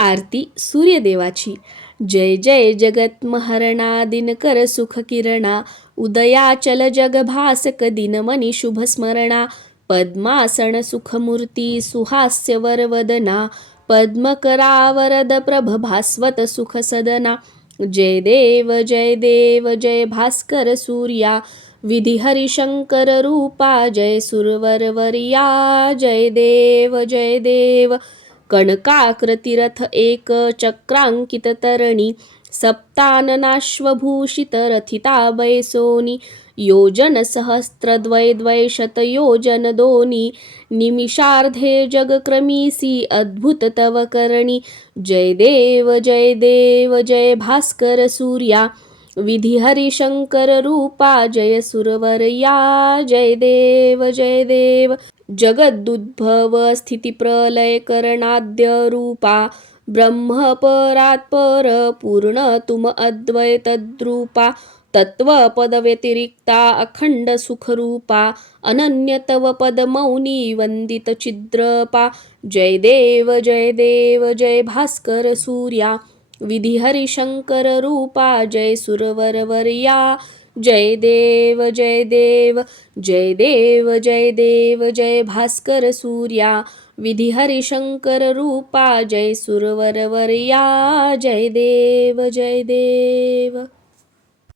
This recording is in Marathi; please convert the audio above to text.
आरती सूर्यदेवाची. जय जय जगत महरणा दिनकर सुख किरणा उदयाचल जग भासक दिनमनी शुभ स्मरणा. पद्मासन सुखमूर्ती सुहास्य वरवदना पद्मकरावरद प्रभ भास्वत सुख सदना. जय देव जय देव जय भास्कर सूर्या. विधी हरिशंकर रूपा जय सुरवरवर्या जय देव जय देव. कणकाकृतिरथ एक चक्रांकित तरणी सप्ताननाश्वभूषित रथिता बैसोनी योजन सहस्र द्वय द्वय शत योजन दोनी निमिषार्धे जगक्रमीसि अद्भुत तव करणी जय देव जय देव जय भास्कर सूर्या विधिहरिशङ्कररूपा हरिशंकर रूपा जय सुरवरया जय देव जय देव जगदुद्भव स्थिती प्रलय करणाद्य रूपा ब्रह्म पर पूर्ण तुम अद्वैतद्रूपा तत्त्वपदव्यतिरिक्ता तत्वपद व्यतिरिक्ता अखंड सुखरूपा अनन्य तव पद मौनी वंदित चिद्रपा जय देव जय देव जय भास्कर सूर्या विधी हरिशंकर रूपा जय सुरवरवर्या जय देव जय देव जय देव जय देव जय भास्कर सूर्या। विधी हरिशंकर रूपा जय सुरवरवर्या जय देव जय देव।